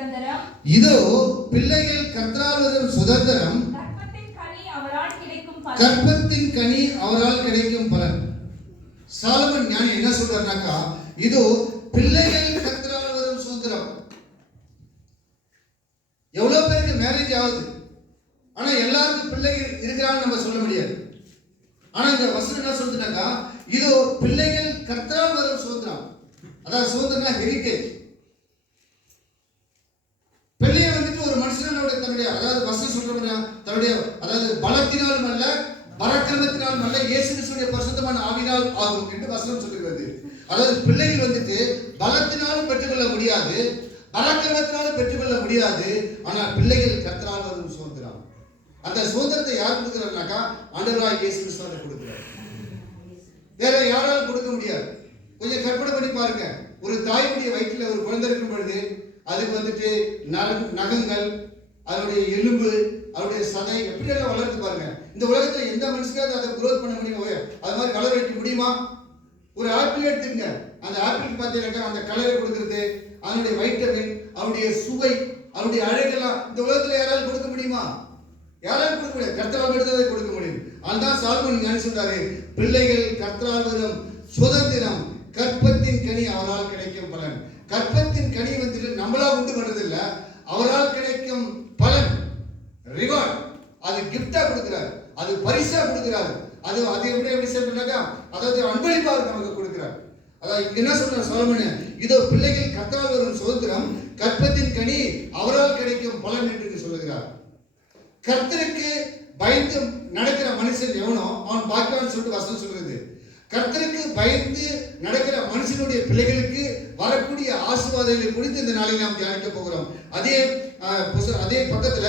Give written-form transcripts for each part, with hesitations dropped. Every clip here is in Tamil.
சுதந்திரம். இதோ பிள்ளைகள் கர்த்தரால் வரும் சுதந்திரம், கற்பத்தின் கனி அவரால் கிடைக்கும் பலன். கற்பத்தின் கனி அவரால் கிடைக்கும் பலன். சாலமன் ஞானி என்ன சொல்றாருனாக்கா, இதோ பிள்ளைகள் கர்த்தரால் வரும் சுதந்திரம். எவ்வளவு பேருக்கு மேரேஜ் ஆகுது, ஆனா எல்லாருக்கும் பிள்ளைகள் இருக்கிறான்னு நம்ம சொல்ல முடியாது. ஆனா இந்த வசனம் என்ன சொல்றதுனாக்கா, இதோ பிள்ளைகள் கர்த்தரால் வரும் சுதந்திரம். அதாவது சுதந்திரம்னா ஹெரிட்டேஜ். பிள்ளைய வந்துட்டு ஒரு மனுஷனோட தன்னுடைய, அதாவது வசனம் சொல்ற தன்னுடைய, அதாவது பலத்தினாலும் அல்ல பராக்கிரமத்தினாலும் அல்ல, இயேசு கிறிஸ்துவின் பரிசுத்தமான ஆவியினால் ஆகும் என்று வசனம் சொல்லுகிறது. அதாவது பிள்ளைகள் வந்துட்டு பலத்தினாலும் பெற்றுக்கொள்ள முடியாது, பராக்கிரமத்தினாலும் பெற்றுக்கொள்ள முடியாது. ஆனால் பிள்ளைகள் கர்த்தரால் வரும் சுதந்திரம். அந்த சுதந்திரத்தை யார் கொடுக்கிறாருனாக்கா, ஆண்டவராகிய இயேசு கிறிஸ்து கொடுக்கிறார். வேற யாராலும் கொடுக்க முடியாது. கொஞ்சம் கற்பனை பண்ணி பாருங்க. ஒரு தாயுடைய வயிற்றில் ஒரு குழந்தை இருக்கும் பொழுது அதுக்கு வந்துட்டு நகங்கள், அதனுடைய எலும்பு, அவருடைய சதை எப்படி எல்லாம் வளர்த்து பாருங்க. இந்த உலகத்துல எந்த மனுஷனாவது அதை குரோத் பண்ண முடியுமா? அது மாதிரி வளர வைக்க முடியுமா? ஒரு ஆப்பிள் எடுத்துங்க, அந்த ஆப்பிளுக்கு பார்த்தீங்கன்னா அந்த கலரை கொடுக்கறது, அதனுடைய வைட்டமின், அவருடைய சுவை, அவருடைய அழகெல்லாம் இந்த உலகத்துல யாராலும் கொடுக்க முடியுமா? யாராலும் கொடுக்க முடியாது. கர்த்தரால் எடுத்ததை கொடுக்க முடியும். அதுதான் சாலமோன் ஞானி சொல்றாரு, பிள்ளைகள் கர்த்தரால் வரும் சுதந்திரம், கற்பத்தின் கனி அவரால் கிடைக்கும் பலன். கற்பத்தின் கனி வந்துட்டு நம்மளா உண்டு பண்றது இல்ல, அவரால் கிடைக்கும் பலன், ரிவார்ட். அது கிஃப்டா கொடுக்கிறார், அது பரிசா கொடுக்கிறார். அது எப்படி சொல்றாங்க, அதாவது அன்பளிப்பாக நமக்கு கொடுக்கிறார். அதாவது இங்க என்ன சொல்ற சாலமோன், இதோ பிள்ளைகள் கர்த்தரால் வரும் சுதந்திரம், கற்பத்தின் கனி அவரால் கிடைக்கும் பலன் என்று சொல்லுகிறார். கர்த்தருக்கு பயந்து நடக்கிற மனுஷன் எவனோ அவன் பாக்கியவான் சொல்லிட்டு வசனம் சொல்றது. கர்த்தருக்கு பயந்து நடக்கிற மனுஷனுடைய பிள்ளைகளுக்கு வரக்கூடிய ஆசீர்வாதங்களை குறித்து இந்த நாளில் நாம் தியானிக்க போகிறோம். அதே பக்கத்துல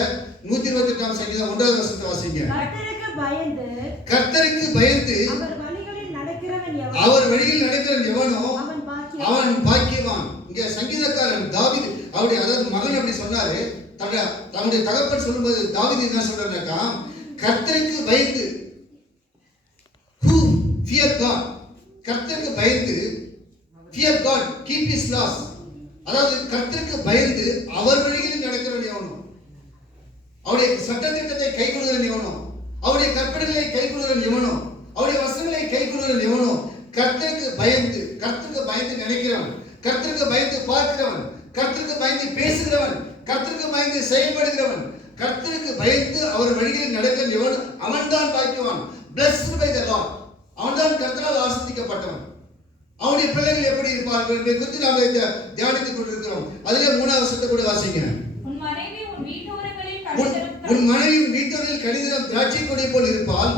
128ஆம் சங்கீதம் 1வது வசனத்தை வாசிங்க. கர்த்தருக்கு பயந்து அவர் வழியில் நடக்கிறவன் எவனோ அவன் பாக்கியவான். இங்க சங்கீதக்காரன் தாவீது, அவருடைய அதாவது மகன் அப்படி சொன்னாரு. தன்னுடைய தகப்பன் சொல்லும்போது தாவீது என்ன சொல்றாருனாக்கா, கர்த்தருக்கு பயந்து, who fear God, கர்த்தருக்கு பயந்து, fear God, keep his laws, அதாவது கர்த்தருக்கு பயந்து அவர் வழியில் நடக்கிறவன் எவனோ, அவருடைய சட்டத்திட்டத்தை கைக்கொள்கிறவன் எவனோ, அவருடைய கற்பனைகளை கைக்கொள்கிறவன் எவனோ, அவருடைய வசனங்களை கைக்கொள்கிறவன் எவனோ, கர்த்தருக்கு பயந்து நினைக்கிறவன், கர்த்தருக்கு பயந்து பார்க்கிறவன், கர்த்தருக்கு பயந்து பேசுகிறவன், கர்த்தருக்கு பயந்து செயல்படுகிறவன், கர்த்தருக்கு பயந்து அவர் வழியில் நடக்கிற எவன் அவன்தான் பாக்கியவான். blessed by the Lord, அவன்தான் கர்த்தரால் ஆசீர்வதிக்கப்பட்டவன். அவனுடைய பிள்ளைகள் எப்படி இருப்பார்கள் என்பதை குறித்து நாம் தியானித்துக் கொண்டிருக்கிறோம். அதிலே 3வது வசனத்தை கூட வாசிங்க. உன் மனைவி உன் வீட்டோரங்களில் கடிதம் திராட்சை கொடி போல் இருப்பாள்.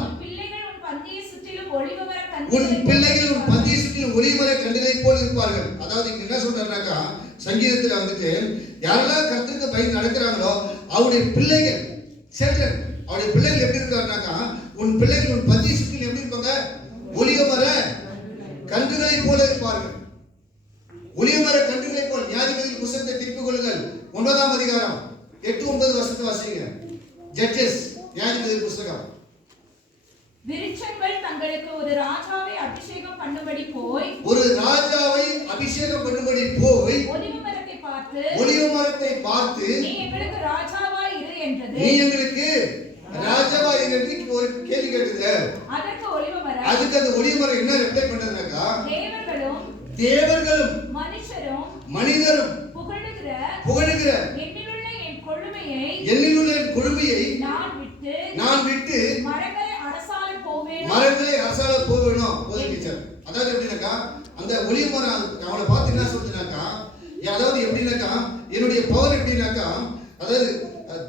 உன் பிள்ளைகள் உன் பந்தியை சுற்றிலும் ஒலிவமர கண்டிலை போல் இருப்பார்கள். அதாவது இங்க என்ன சொல்றாருனாக்கா, சங்கீதத்துல வந்துட்டு யாரெல்லாம் கர்த்தருக்கு பயந்து நடக்கிறாங்களோ அவருடைய பிள்ளைகள், சில்ட்ரன், அவருடைய பிள்ளைகள் எப்படி இருக்காருனாக்கா, உன் பிள்ளைகள் உன் பந்தியை சுற்றிலும் எப்படி இருப்பாங்க, ஒலிவமர கன்றுகளை போல இருப்பார்கள். ஒலிவமர கன்றுகளை போல். நியாயாதிபதி புத்தகத்தை திருப்பிக் கொள்ளுங்கள், 9ஆம் அதிகாரம் 8-9 வசனத்தை வாசிங்க. ஜட்ஜஸ், நியாயாதிபதி புத்தகம். விருட்சங்கள் தங்களுக்கு ஒரு ராஜாவை அபிஷேகம் பண்ணும்படி போய் ஒலிவ மரத்தை பார்த்து நீ எங்களுக்கு ராஜாவாய் இரு என்றது. ஒரு கேள்வி கேட்டது. அதுக்கு அந்த ஒலிவ மரம் என்ன ரிப்ளை பண்ணதுனாக்கா, தேவர்களும் மனிதரும் புகழுகிற என்னிலுள்ள என் கொழுமையை நான் விட்டு மரங்களை அரசால போவேணும். அதாவது எப்படின்னாக்கா, அந்த ஒளிய மரம் அவனை பார்த்து என்ன சொல்றதுனாக்கா, அதாவது எப்படின்னாக்கா, என்னுடைய பவர் எப்படின்னாக்கா, அதாவது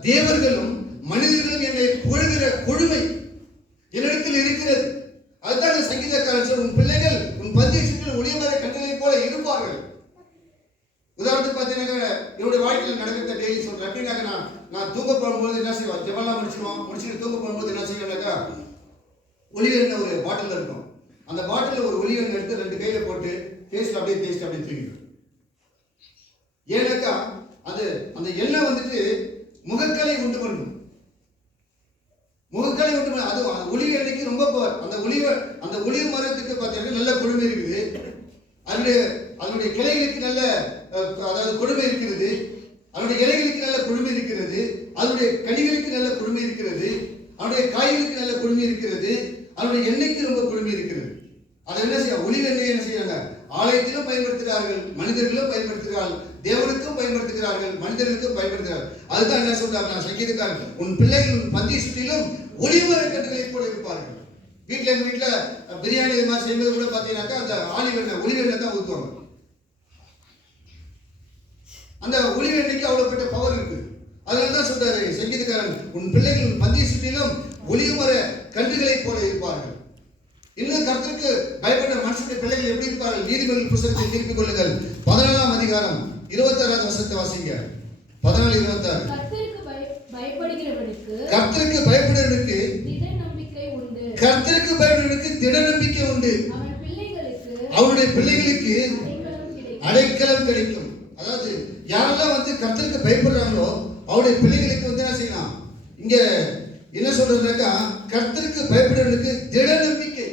தேவர்களும் மனிதர்களும் என்னை புகழுகிற கொழுமை என்னிடத்தில் இருக்கிறது. அதுதான் சங்கீதக்காரன் சொல்ற, உன் பிள்ளைகள் உன் பந்தியை சுற்றிலும் ஒளிய மர கண்களை போல இருப்பார்கள். உதாரணத்துக்கு பார்த்தீங்கன்னா, என்னுடைய வாழ்க்கையில் நடக்கிறத டெய்லி சொல்றேன். எப்படின்னாக்கா, நான் தூங்க போகும்போது என்ன செய்வோம், ஜெபலாம் முடிச்சுட்டு தூங்க போகும்போது என்ன செய்யணும்னாக்கா, ஒலிவெண்ணெய் ஒரு பாட்டில் இருக்கும். அந்த பாட்டில் ஒரு ஒலிவெண்ணெய் எடுத்து 2 கையில போட்டு பேஸ்ட் அப்படியே தேய்ச்சி அப்படியே தூக்கிடும். ஏன்னாக்கா அந்த எண்ணெய் வந்துட்டு முகக்கலை உண்டு பண்ணும். அது ஒலிவ எண்ணெய்க்கு ரொம்ப பவர். அந்த ஒலிவ மரத்துக்கு பார்த்தீங்கன்னா நல்ல கொழுமை இருக்குது. அதனுடைய கிளைகளுக்கு நல்ல அதாவது கொழுமை இருக்கிறது. அதனுடைய இலைகளுக்கு நல்ல குழுமை இருக்கிறது, அதனுடைய கனிகளுக்கு நல்ல குழுமை இருக்கிறது, அதனுடைய காய்களுக்கு நல்ல குழுமை இருக்கிறது, அதனுடைய எண்ணெய்க்கு ரொம்ப குழுமை இருக்கிறது. அதை என்ன செய்ய ஒலிவ எண்ணெய் என்ன செய்யறாங்க? ஆலயத்திலும் பயன்படுத்துகிறார்கள், மனிதர்களும் பயன்படுத்துகிறார்கள், தேவனுக்கும் பயன்படுத்துகிறார்கள், மனிதர்களுக்கும் பயன்படுத்துகிறார்கள். அதுதான் என்ன சொல்றாங்க சங்கீதக்காரன், உன் பிள்ளைகள் உன் பந்தி சுற்றிலும் ஒளிவர கன்றுகளை போல இருப்பார்கள். எங்க வீட்டுல பிரியாணி இது மாதிரி செய்வது கூட பாத்தீங்கன்னாக்கா அந்த ஆலிவ் எண்ணெய் ஒலிவ எண்ணெய் தான் ஊற்றுவாங்க. அந்த ஒலிவ எண்ணெய்க்கு அவ்வளவு பவர் இருக்கு. அதனாலதான் சொல்றாரு சங்கீதக்காரன், உன் பிள்ளைகள் உன் பந்தி சுற்றிலும் ஒளிவர கன்றுகளை போல இருப்பார்கள். இன்னும் கர்த்தருக்கு பயப்படுற மனுஷனுடைய பிள்ளைகள் எப்படி இருப்பார்கள்? நீதிமொழிகள் புத்தகத்தை திருப்பிக் கொள்ளுங்கள், 14ஆம் அதிகாரம் 26வது வசனத்தை வாசிங்க. 14:26. கர்த்தருக்கு பயப்படுகிறவனுக்கு கர்த்தருக்கு பயப்படுகிறவனுக்கு திட நம்பிக்கை உண்டு, அவனுடைய பிள்ளைகளுக்கு அடைக்கலம் கிடைக்கும். அதாவது யாரெல்லாம் வந்து கர்த்தருக்கு பயப்படுறாங்களோ அவருடைய பிள்ளைகளுக்கு வந்து என்ன செய்யலாம்? இங்க என்ன சொல்றதுனாக்கா, கர்த்தருக்கு பயப்படுறவனுக்கு திட நம்பிக்கை.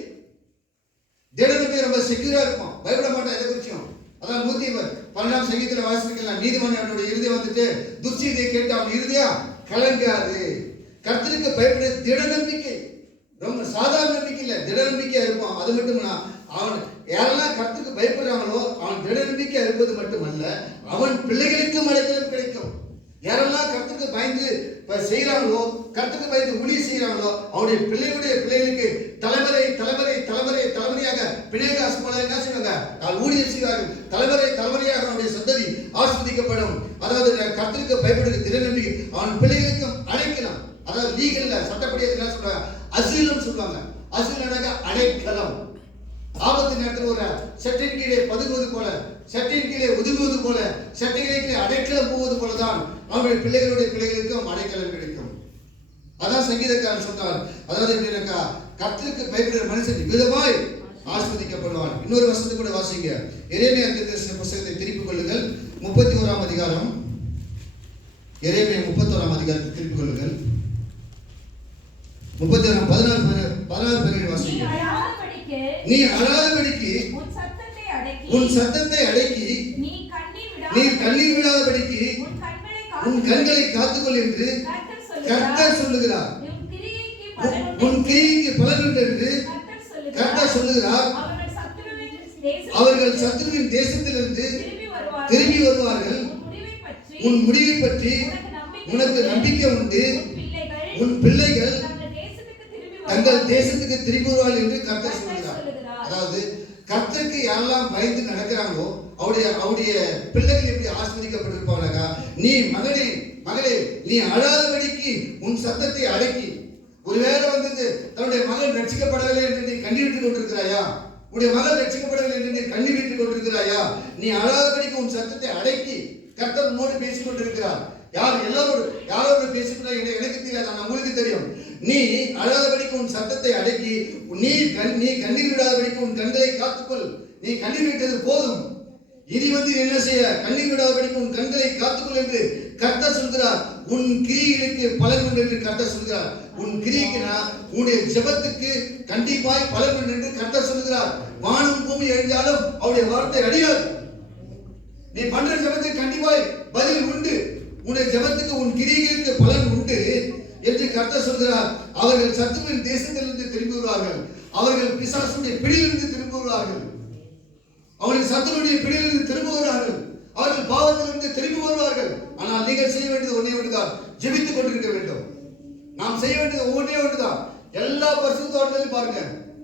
திட நம்பிக்கை ரொம்ப செக்யூரா இருக்கும், பயப்பட மாட்டான் எதை குறிச்சும். அதான் 112ஆம் சங்கீதத்துல வாசிக்கலாம், நீதிமன்ற அவனுடைய இருதயம் வந்துட்டு துர்ச்செய்தியை கேட்டு அவன் இருதயா கலங்காது. கர்த்தருக்கு பயப்பட திட நம்பிக்கை, ரொம்ப சாதாரண நம்பிக்கை இல்ல, திட நம்பிக்கையா இருப்பான். அது மட்டும் அவன் யாரெல்லாம் கர்த்தருக்கு பயப்படுறாங்களோ அவன் திட நம்பிக்கையா இருப்பது மட்டுமல்ல, அவன் பிள்ளைகளுக்கும் அடைக்கலம் கிடைக்கும். யாரெல்லாம் கர்த்தருக்கு பயந்து செய்யறாங்களோ, கர்த்தருக்கு பயந்து ஊழியம் செய்யறாங்களோ, அவருடைய பிள்ளைகளுக்கு தலைமுறை தலைமுறை தலைமுறை தலைமுறையாக பிணைகாசு போல என்ன செய்வாங்க? ஊழியம் செய்வார்கள். தலைமுறை தலைமுறையாக அவனுடைய சந்ததி ஆஸ்வதிக்கப்படும். அதாவது கர்த்தருக்கு பயப்படுகிற திட நம்பிக்கை அவன் பிள்ளைகளுக்கும் அடைக்கலாம். அதாவது லீகல்ல சட்டப்படி என்ன சொல்றாங்க? அசீலம் சொல்லுவாங்க. அசீலனாக அடைக்கலம். ஆபத்து நேரத்தில் ஒரு சட்டின் கீழே பதுங்குவது போல, சட்டின் கீழே ஒதுங்குவது போல, சட்டைகளுக்கு அடைக்கலம் போவது போலதான் அவருடைய பிள்ளைகளுக்கும் அடைக்கலம் கிடைக்கும். அதான் சங்கீதக்காரன் சொன்னார். அதாவது எப்படின்னாக்கா, கர்த்தருக்கு பயப்படுகிற மனுஷன் விதமாய் ஆஸ்வதிக்கப்படுவான். இன்னொரு வசனத்தை கூட வாசிங்க. எரேமியா புத்தகத்தை திருப்பிக் கொள்ளுங்கள், 31ஆம் அதிகாரம். எரேமியா 31ஆம் அதிகாரத்தை திருப்பிக் கொள்ளுங்கள், 14 வாசிங்க. நீ அழாதபடிக்கு உன் சத்தத்தை அடக்கி நீ கண்ணீர் விடாதபடிக்கு உன் கண்களை காத்துக்கொள் என்று கர்த்தர் சொல்லுகிறார். உன் கிரியைக்கு பலன் உண்டு என்று கர்த்தர் சொல்லுகிறார். அவர்கள் சத்துருவின் தேசத்திலிருந்து திரும்பி வருவார்கள். உன் முடிவை பற்றி உனக்கு நம்பிக்கை உண்டு. உன் பிள்ளைகள் தங்கள் தேசத்துக்கு திரும்பி வருவார்கள் என்று கர்த்தர் சொல்லுகிறார். அதாவது கர்த்தருக்கு யாரெல்லாம் பயந்து நடக்கிறாங்களோ அவருடைய பிள்ளைகள் எப்படி ஆஸ்வதிக்கப்பட்டிருப்பாங்க. நீ மகளே நீ அழாதபடிக்கு உன் சத்தத்தை அடக்கி. ஒருவேளை வந்து தன்னுடைய மகன் ரட்சிக்கப்படவில்லை என்று நீ கண்ணீரிட்டுக் கொண்டிருக்கிறாயா? உன்னுடைய மகன் ரட்சிக்கப்படவில்லை என்று நீ கண்ணீரிட்டுக் கொண்டிருக்கிறாயா? நீ அழாதபடிக்கு உன் சத்தத்தை அடக்கி. கர்த்தர் உன்னோடு பேசிக் கொண்டிருக்கிறார். யாரோடு பேசிக்கொண்டா எனக்கு தெரியாது, உங்களுக்கு தெரியும். நீ அழாதபடிக்கு உன் சத்தத்தை அடக்கி, நீ கண்ணீர் விடாதபடிக்கு உன் கண்களை காத்துக்கொள். நீ கண்ணீர் விட்டது போதும். இனி வந்து என்ன செய்ய? கண்ணீர் விடாதபடிக்கு உன் கண்களை காத்துக்கொள் என்று கர்த்தர் சொல்கிறார். உன் கிரியைகளுக்கு பலன் உண்டு என்று கர்த்தர் சொல்கிறார். உன் கிரியைக்குனா உன்னுடைய ஜெபத்துக்கு கண்டிப்பாய் பலன் உண்டு என்று கர்த்தர் சொல்கிறார். வானம் பூமி அழிஞ்சாலும் அவருடைய வார்த்தை அழியாது. நீ பண்ற ஜெபத்துக்கு கண்டிப்பாய் பதில் உண்டு. உன்னுடைய ஜெபத்துக்கு உன் கிரியைகளுக்கு பலன் உண்டு என்று கர்த்தர் சொல்கிறார். அவர்கள் சத்துருவின் தேசத்திலிருந்து திரும்பி வருவார்கள். அவர்கள் பிசாசுடைய பிடியிலிருந்து திரும்பி வருவார்கள். அவர்கள் சத்துருடைய பிடியிலிருந்து திரும்பி வருவார்கள். அவர்கள் பாவத்திலிருந்து திரும்பி வருவார்கள். ஆனால் நீங்கள் செய்ய வேண்டியது ஒன்றே ஒன்றுதான், ஜெபித்துக் கொண்டிருக்க வேண்டும். நாம் செய்ய வேண்டியது ஒன்றே ஒன்றுதான். எல்லா பரிசுத்தவான்களையும் பாருங்க,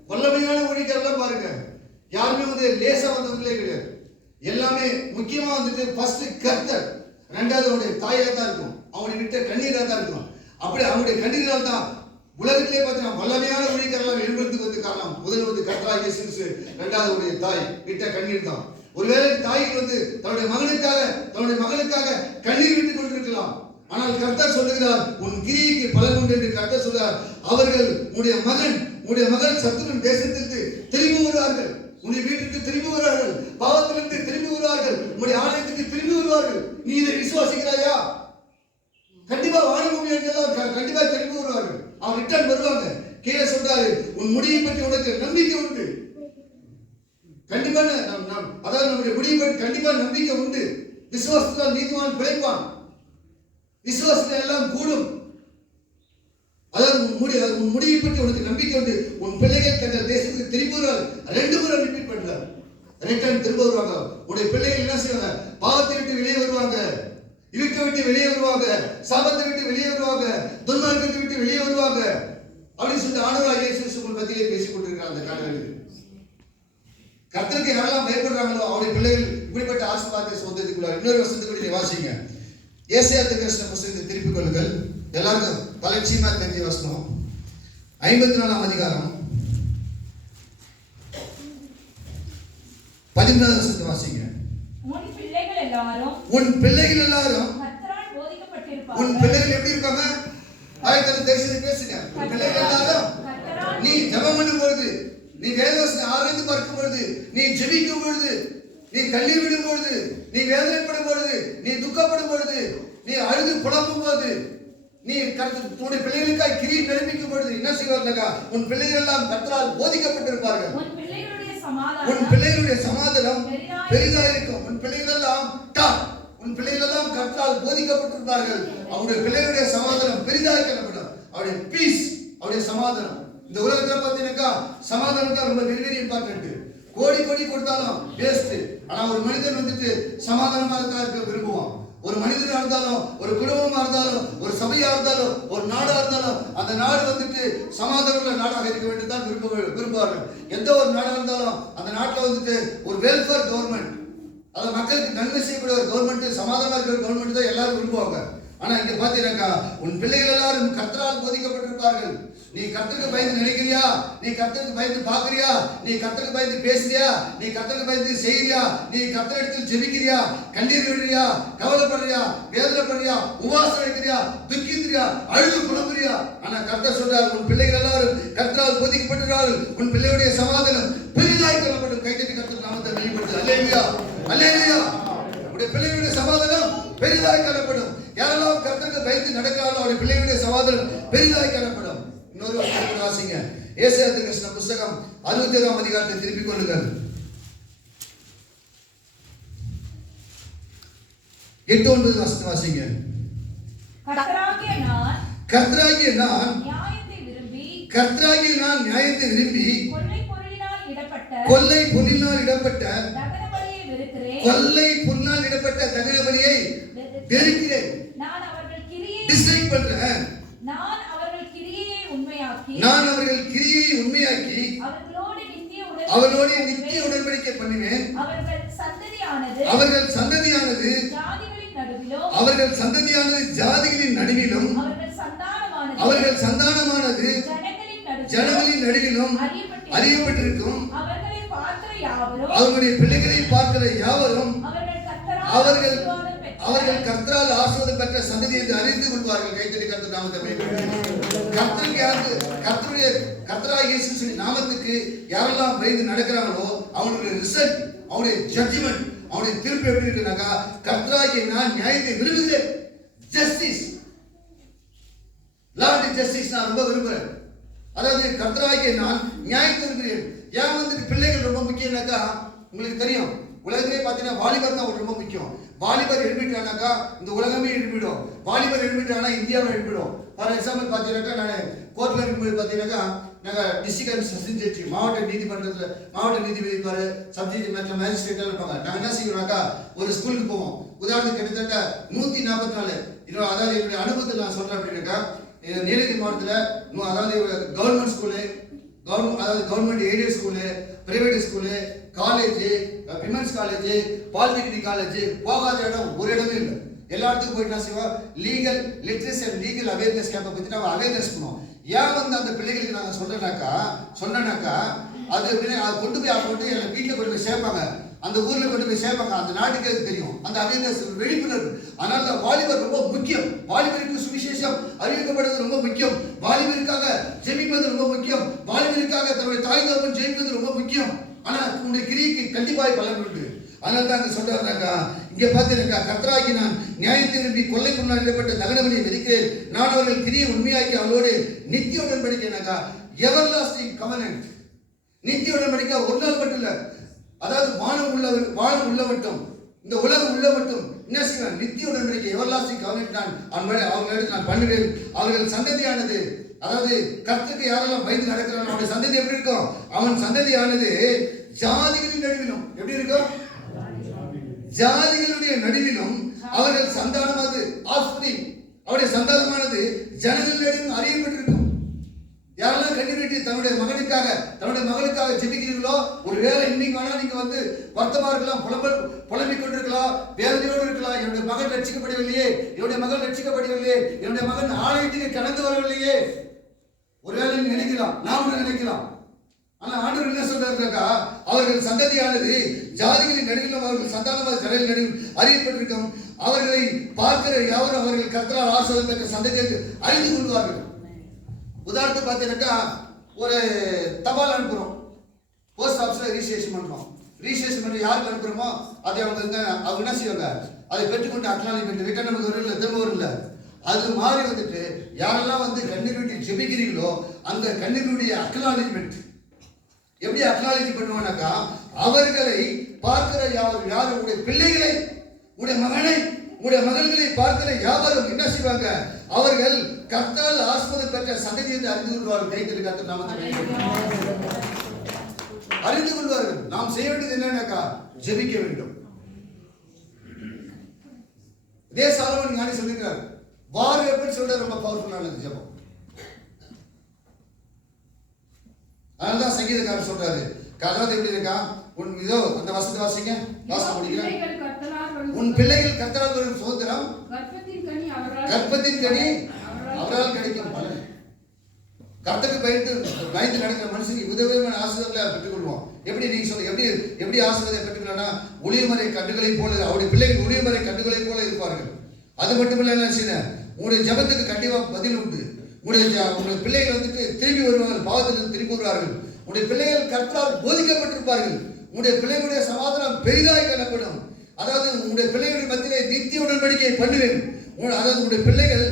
வல்லமையான ஊழியர்கள்லாம் பாருங்க, யாருமே வந்து லேசா வந்தவங்களே கிடையாது. எல்லாமே முக்கியமா வந்துட்டு ஃபர்ஸ்ட் கர்த்தர், ரெண்டாவது அவனுடைய தாயாக தான் இருக்கும், அவனுடைய விட்ட கண்ணீராக தான் இருக்கும். அப்படி அவனுடைய கண்ணீரால் தான் உலகத்திலே பார்த்தீங்கன்னா வல்லமையான ஊழியர்கள்லாம் எழும்புறதுக்கு காரணம். முதல் வந்து கர்த்தராகிய இயேசு கிறிஸ்து, ரெண்டாவது அவருடைய தாய் விட்ட கண்ணீர் தான். ஒருவேளை தாய்க்கு வந்து தன்னுடைய மகனுக்காக கண்ணீர் விட்டுக் கொண்டிருக்கலாம். ஆனால் கர்த்தர் சொல்லுகிறார், உன் கிரியைக்கு பலன் உண்டு என்று கர்த்தர் சொல்கிறார். அவர்கள் உன்னுடைய மகன் சத்துருவின் தேசத்திற்கு திரும்பி வருவார்கள். உன்னுடைய வீட்டுக்கு திரும்பி வருவார்கள். பாவத்திலிருந்து திரும்பி வருவார்கள். உன்னுடைய ஆலயத்துக்கு திரும்பி வருவார்கள். நீ இதை விசுவாசிக்கிறாயா? கண்டிப்பா வானபூமி கண்டிப்பா திரும்பி வருவார்கள். அவன் ரிட்டர்ன் வருவாங்க. கீழே சொல்றாரு, உன் முடிவை பற்றி உனக்கு நம்பிக்கை உண்டு. கண்டிப்பா அதாவது நம்முடைய முடிவை பற்றி கண்டிப்பா நம்பிக்கை உண்டு. விசுவாசத்தால் நீதிமான் பிழைப்பான். விசுவாசத்தில் எல்லாம் கூடும். அதாவது உன் முடிவை பற்றி உனக்கு நம்பிக்கை உண்டு. உன் பிள்ளைகள் தங்கள் தேசத்துக்கு திரும்பி வருவார்கள். 2 முறை ரிப்பீட் பண்றார். ரிட்டர்ன் திரும்ப வருவாங்க. உடைய பிள்ளைகள் என்ன செய்வாங்க? பாவத்தை விட்டு வெளியே வருவாங்க, இருட்டை விட்டு வெளியே வருவாங்க, சாபத்தை விட்டு வெளியே வருவாங்க, துன்மார்க்கத்தை விட்டு வெளியே வருவாங்க அப்படின்னு சொல்லி ஆண்டவராகிய இயேசு கிறிஸ்து மத்தியிலே பேசிக் கொண்டிருக்கிறார். அந்த காலங்களில் கர்த்தருக்கு யாரெல்லாம் பயப்படுறாங்களோ அவருடைய பிள்ளைகள் இப்படிப்பட்ட ஆசீர்வாதத்தை சொந்தத்துக்குள்ளார். இன்னொரு வசனத்துக்குரிய வாசிங்க. ஏசாயா தீர்க்கதரிசன புத்தகத்தை திருப்பிக் கொள்ளுங்கள். எல்லாருக்கும் பலட்சியமா தெரிஞ்ச வசனம் 54ஆம் அதிகாரம் 14வது வசனத்தை வாசிங்க. உன் பிள்ளைகள் எல்லாரும் உன் பிள்ளைகள் எப்படி இருப்பாங்க? ஆயத்தன தேசத்தை பேசுங்க. உன் பிள்ளைகள் எல்லாரும் நீ ஜெபம் பண்ணும் பொழுது, நீ வேதவசனத்தை ஆராய்ந்து பார்க்கும் பொழுது, நீ ஜெபிக்கும் பொழுது, நீ கண்ணீர் விடும் பொழுது, நீ வேதனைப்படும் பொழுது, நீ துக்கப்படும் பொழுது, நீ அழுது புலம்பும் போது, நீ உன்னுடைய பிள்ளைகளுக்காய் கிரியை நிரூபிக்கும் பொழுது என்ன செய்வார்களா? உன் பிள்ளைகள் எல்லாம் கர்த்தரால் போதிக்கப்பட்டிருப்பார்கள். உன் பிள்ளைகளுடைய சமாதானம் பெரிதா இருக்கும். உன் பிள்ளைகள் எல்லாம் கர்த்தரால் போதிக்கப்பட்டிருப்பார்கள். அவருடைய பிள்ளைகளுடைய சமாதானம் பெரிதாக காணப்படும். அவருடைய பீஸ், அவருடைய சமாதானம். இந்த உலகத்துல பார்த்தீங்கன்னாக்கா சமாதானம் தான் ரொம்ப வெரி இம்பார்ட்டன்ட். கோடி கொடுத்தாலும் வேஸ்ட். ஆனா ஒரு மனிதன் வந்துட்டு சமாதானமா இருக்க விரும்புவான். ஒரு மனிதனா இருந்தாலும், ஒரு குடும்பமா இருந்தாலும், ஒரு சபையா இருந்தாலும், ஒரு நாடா இருந்தாலும், அந்த நாடு வந்துட்டு சமாதானமுள்ள நாடாக இருக்க வேண்டும் தான் விரும்புவார்கள். எந்த ஒரு நாடா இருந்தாலும் அந்த நாட்டில் வந்துட்டு ஒரு வெல்ஃபேர் கவர்மெண்ட், அதாவது மக்களுக்கு நன்மை செய்யக்கூடிய ஒரு கவர்மெண்ட், சமாதானமா இருக்கிற கவர்மெண்ட் தான் எல்லாரும் விரும்புவாங்க. ஆனா இங்க பாத்தீங்கன்னாக்கா உன் பிள்ளைகள் எல்லாரும் கர்த்தரால் போதிக்கப்பட்டிருப்பார்கள். நீ கர்த்தருக்கு பயந்து நினைக்கிறியா? நீ கர்த்தருக்கு பயந்து பாக்குறியா? நீ கர்த்தருக்கு பயந்து பேசுறியா? நீ கர்த்தருக்கு பயந்து செய்யறியா? நீ கர்த்தரிடத்தில் ஜெபிக்கிறியா? கண்ணீர் விடுறியா? கவலைப்படுறியா? வேதனைப்படுறியா? உபவாசம் வைக்கிறியா? துக்கிக்கிறியா? அழுது புலம்புறியா? ஆனா கர்த்தர் சொல்றார், உன் பிள்ளைகள் எல்லாரும் கர்த்தரால் போதிக்கப்பட்டிருக்கிறார்கள். உன் பிள்ளையுடைய சமாதானம் பெரிதாய் கொள்ளப்படும். கைத்தட்டி கர்த்தர் நாமத்தை வெளிப்படுத்து. அல்லேலூயா, அல்லேலூயா. உடைய பிள்ளைகளுடைய சமாதானம் பெரிதாய் காணப்படும். யாரெல்லாம் கர்த்தருக்கு பயந்து நடக்கிறார்களோ அவருடைய பிள்ளைகளுடைய சமாதானம் பெரிதாய் காணப்படும். இன்னொரு வசனத்தை வாசிங்க. ஏசாயா தீர்க்கதரிசன புத்தகம் 61ஆம் அதிகாரத்தை திருப்பிக் கொள்ளுங்கள். 8-9 வசனத்தை வாசிங்க. கர்த்தராகிய நான் நியாயத்தை விரும்பி கொள்ளை பொருளினால் இடப்பட்ட தகன பலியை வெறுக்கிறேன். டிஸ்லைக் பண்றேன். நான் அவர்கள் கிரியையை உண்மையாக்கி அவர்களோடு நித்திய உடன்படிக்கை பண்ணுவேன். அவர்கள் சந்ததியானது ஜாதிகளின் நடுவிலும் அவர்கள் சந்தானமானது ஜனங்களின் நடுவிலும் அறியப்பட்டிருக்கும். அவர்களுடைய பிள்ளைகளை பார்க்கிற யாவரும் அவர்கள் கர்த்தரால் ஆசீர்வாதம் பெற்ற சந்ததி என்று அறிந்து கொள்வார்கள். கைத்தடி கர்த்தர் நாமத்தை கர்த்தராகிய இயேசுவின் நாமத்துக்கு யாரெல்லாம் பயந்து நடக்கிறாங்களோ அவனுடைய ரிசல்ட், அவனுடைய ஜட்ஜ்மெண்ட், அவனுடைய தீர்ப்பு எப்படி இருக்குனாக்கா, கர்த்தராகிய நான் நியாயத்தை விரும்புகிறேன். ஜஸ்டிஸ், லார்ட் ஜஸ்டிஸ் நான் ரொம்ப விரும்புகிறேன். அதாவது கர்த்தராகிய நான் நியாயத்தை விரும்புகிறேன். ஏன் வந்துட்டு பிள்ளைகள் ரொம்ப முக்கியம்னாக்கா, உங்களுக்கு தெரியும் உலகத்திலே பார்த்தீங்கன்னா வாலிபர் தான் ரொம்ப முக்கியம். வாலிபர் எழுப்பிட்டானாக்கா இந்த உலகமே எழுப்பிடும். வாலிபர் எழுப்பிட்டானா இந்தியாவை எழுப்பிடும். ஃபார் எக்ஸாம்பிள் பார்த்தீங்கன்னாக்கா, நான் கோர்ட்டில் இருக்கும்போது பார்த்தீங்கன்னாக்கா, நாங்கள் டிஸ்ட்ரிக்ட் அண்ட் செஷன் ஜட்ஜி, மாவட்ட நீதிமன்றத்தில் மாவட்ட நீதிபதி பாரு, சப்ஜெக்ட் மேட்ல மேஜிஸ்ட்ரேட்டாக இருப்பாங்க. நாங்கள் என்ன செய்யணும்னாக்கா, ஒரு ஸ்கூலுக்கு போவோம். உதாரணத்துக்கு கிட்டத்தட்ட 144, அதாவது என்னுடைய அனுபவத்தில் நான் சொல்கிறேன் அப்படின்னாக்கா, நீலகிரி மாவட்டத்தில் அதாவது கவர்மெண்ட் ஸ்கூலு, அதாவது government aided school, private school, college, women's college, polytechnic college, போகாத இடம் ஒரு இடமே இல்லை. எல்லா இடத்துக்கும் போயிட்டு நான் செய்வோம். Legal literacy and legal awareness கேம்பை பற்றி நம்ம அவேர்னஸ் பண்ணுவோம். ஏன் வந்து அந்த பிள்ளைகளுக்கு நாங்கள் சொன்னேனாக்கா அது எப்படின்னா அதை கொண்டு போய் அவங்க வந்து எங்கள் வீட்டில் கொண்டு போய் சேர்ப்பாங்க, அந்த ஊரில் கொண்டு போய் சேர்ப்பாங்க. அந்த நாட்டுக்கு அது தெரியும், அந்த அவேர்னஸ் விழிப்புணர்வு. அதனால தான் வாலிபர் ரொம்ப முக்கியம். வாலிபருக்கு சுவிசேஷம் அறிவிக்கப்படுவது ரொம்ப முக்கியம். வாலிபருக்காக ஜெபிப்பது ரொம்ப முக்கியம். வாலிபருக்காக தன்னுடைய தாய் தகப்பன் ஜெயிப்பது ரொம்ப முக்கியம். ஆனால் உங்களுடைய கிரியைக்கு கண்டிப்பாக பலன் உண்டு. அதனால தான் அங்கே சொல்றாருனாக்கா, இங்கே பார்த்தீங்கன்னாக்கா, கர்த்தராகி நான் நியாயத்தை விரும்பி கொள்ளை பொருளால் இடப்பட்ட தகன பலியை வெறுக்கிறேன். நான் அவர்கள் கிரியை உண்மையாக்கி அவளோடு நித்திய உடன்படிக்கைனாக்கா, எவர்லாஸ்டிங் கவனன்ட். நித்திய உடன்படிக்கை ஒரு நாள் மட்டும் இல்லை, அதாவது வானம் உள்ள மட்டும், இந்த உலகம் உள்ள மட்டும், என்ன செய்வேன்? நித்திய உடன்படிக்கை எவர்லாஸ்டிங் கவர்னன்ட் அவர்களிடம் நான் பண்ணுவேன். அவர்கள் சந்ததியானது, அதாவது கர்த்தருக்கு யாரெல்லாம் பயந்து நடக்கிறானோ அவனுடைய சந்ததி எப்படி இருக்கும்? அவன் சந்ததியானது ஜாதிகளின் நடுவிலும் எப்படி இருக்கும்? ஜாதிகளுடைய நடுவிலும் அவர்கள் சந்தானமானது ஆஸ்பிரிங், அவருடைய சந்தானமானது ஜனங்கள் நடுவிலும் அறியப்பட்டிருக்கும். யாரெல்லாம் கண்ணீர் விட்டு தன்னுடைய மகனுக்காக தன்னுடைய மகளுக்காக ஜெபிக்கிறீர்களோ, ஒரு வேளை இன்னைக்கு வேணா நீங்க வந்து வருத்தமா இருக்கலாம், புலம்பிக் கொண்டிருக்கலாம், வேதனையோடு இருக்கலாம். என்னுடைய மகன் ரட்சிக்கப்படவில்லையே, என்னுடைய மகன் ரட்சிக்கப்படவில்லையே, என்னுடைய மகன் ஆலயத்துக்கு கடந்து வரவில்லையே, ஒருவேளை நீங்க நினைக்கலாம், நாம் நினைக்கலாம். ஆனா ஆண்டவர் என்ன சொல்றாருக்கா, அவர்கள் சந்ததியானது ஜாதிகளின் நடுவிலும் அவர்கள் சந்தானமான ஜனங்களின் நடுவில் அறியப்பட்டிருக்கும். அவர்களை பார்க்கிற யாவரும் அவர்கள் கர்த்தரால் ஆசீர்வாதம் பெற்ற சந்ததி என்று அறிந்து கொள்வார்கள். உதாரணத்துக்கு பார்த்தீங்கன்னாக்கா, ஒரு தபால் அனுப்புறோம், போஸ்ட் ஆஃபீஸில் ரிஜிஸ்ட்ரேஷன் பண்ணுறோம். ரிஜிஸ்ட்ரேஷன் பண்ணி யாருக்கு அனுப்புகிறோமோ அதை அவங்க என்ன செய்வாங்க, அதை பெற்றுக்கொண்டு அக்னாலஜ்மெண்ட் ரிட்டர்ன் நமக்கு வரும் இல்லை, திரும்ப வரும் இல்லை. அது மாதிரி வந்துட்டு யாரெல்லாம் வந்து கண்ணீர் விட்டு ஜெபிக்கிறீங்களோ அந்த கண்ணீருடைய அக்னாலஜ்மெண்ட் எப்படி அக்னாலஜ் பண்ணுவானாக்கா, அவர்களை பார்க்கிற யார் உடைய பிள்ளைகளை, உடைய மகனை, உடைய மகள்களை பார்க்கிற யாவரும் என்ன செய்வாங்க, அவர்கள் கர்த்தரால் ஆசீர்வாதம் பெற்ற சந்ததி என்று அறிந்து கொள்வார்கள். கைத்தறி கர்த்தர் நாமத்தை அறிந்து கொள்வார்கள். நாம் செய்ய வேண்டியது என்னன்னாக்கா, ஜெபிக்க வேண்டும். இதே சாலமோன் ஞானி சொல்லியிருக்கிறார், வார் வெப்பன் சொல்ற ரொம்ப பவர்ஃபுல்லானது ஜெபம். அதனால்தான் சங்கீதக்காரர் சொல்றாரு, கதாவது எப்படி இருக்கா, உன் இதோ அந்த வசனத்தை வாசிங்க, வாசம் படிக்கிறேன். உன் பிள்ளைகள் கர்த்தரால் வரும் சுதந்திரம், கர்ப்பத்தின் கனி அவரால் கிடைக்கும் பலன். கர்த்தருக்கு பயந்து நடக்கிற மனுஷனுக்கு விதவிதமான ஆசீர்வாதங்களை பெற்றுக்கொள்வோம். எப்படி நீங்க சொல்ல எப்படி ஆசீர்வாதத்தை பெற்றுக்கொள்ளனா, ஒளிமறை கண்டுகளை போல அவருடைய பிள்ளைகள் ஒளிமறை கண்டுகளை போல இருப்பார்கள். அது மட்டுமில்ல, என்ன செய்யணும், உங்களுடைய ஜபத்துக்கு கண்டிப்பா பதில் உண்டு. உங்களுடைய பிள்ளைகள் வந்துட்டு திரும்பி வருவார்கள், பாவத்திலிருந்து திரும்பி வருவார்கள். உங்களுடைய பிள்ளைகள் கர்த்தரால் போதிக்கப்பட்டிருப்பார்கள். உங்களுடைய பிள்ளைகளுடைய சமாதானம் பெரிதாய் காணப்படும். அதாவது உங்களுடைய பிள்ளைகளுடைய மத்தியிலே நித்திய உடன்படிக்கை பண்ணுவேன். அதாவது உங்களுடைய பிள்ளைகள்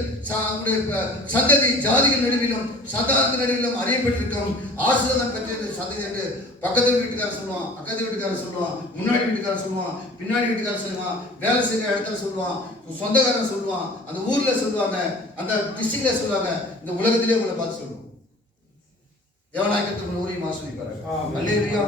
உங்களுடைய சந்ததி ஜாதிகள் நடுவிலும் சந்தானத்தின் நடுவிலும் அறியப்பட்டிருக்கும். ஆசீர்வாதம் பெற்ற சந்ததி என்று பக்கத்து வீட்டுக்காரர் சொல்லுவான், அக்கத்து வீட்டுக்காரர் சொல்லுவான், முன்னாடி வீட்டுக்காரர் சொல்லுவான், பின்னாடி வீட்டுக்காரர் சொல்லுவான், வேலை செய்கிற இடத்துல சொல்லுவான், சொந்தக்காரன் சொல்லுவான், அந்த ஊர்ல சொல்லுவாங்க, அந்த டிஸ்ட்ரிக்ட்ல சொல்லுவாங்க, இந்த உலகத்திலே உங்களை பார்த்து சொல்லுவோம். தேவநாயகத்துக்கு ஊரையும் ஆசிரியப்பாரு. அல்லேலூயா.